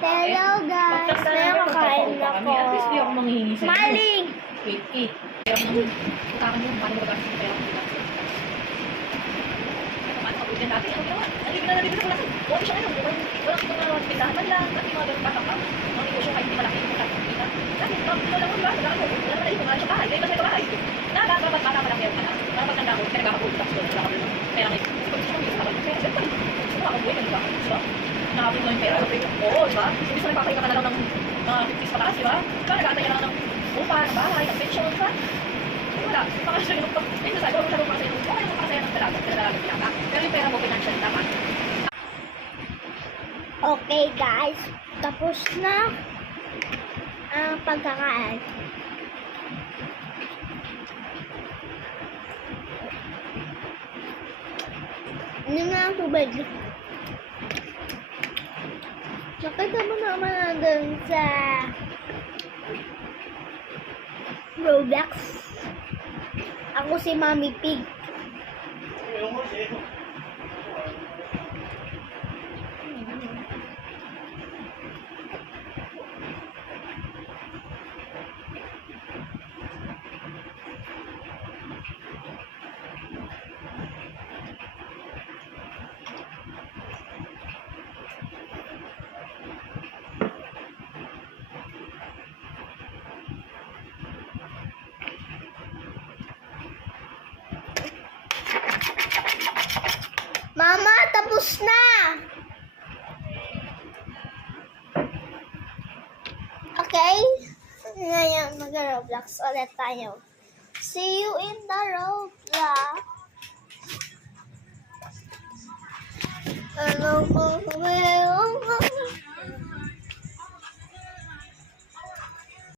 Hello guys, may kakain na ko. At least di ako manghihingi sa'yo. Maling! Wait. Kaya mo nung utakan mo, paano mo gagawin sa pera mo? Paano ka pwede natin? Ano ginawa? Nalibig na sa kulasan. Buwan siya ngayon. Walang mga pindahan man lang. At yung mga ganun patang mga negosyo kahit hindi malaki yung kita. Dahil, ito lang mo, diba? Wala na tayo. Wala siya bahay. Dahil kasi ito bahay. Dapat bata malaki ako ka na. Para pag tanda ko, pinagkakapulot ako doon. Wala ka doon. Kaya may, pag gusto mo yung sabag, kaya siyempre, gusto mo akong buhay ka, diba? Diba? Nakapit mo yung pera. Oo, diba? Hindi sa nagpapahinga ka na lang ng mga 50s pataas, diba? Diba? Nag-aantay ka lang ng upa, ng bahay, ng pension, diba? Wala. Baka siya yung pag, eh, nasabi, huwag siya para sa'yo. Okay naman para sa'yo ng talaga. Pero yung pera mo, financial, tama. Okay guys, tapos na ang pagkakain. Ano na ang tubig? Nakita mo naman na dun sa Roblox. Ako si Mommy Pig. Mama, tapos na! Okay? Ngayon, mag-Roblox ulit tayo. See you in the Roblox! Hello,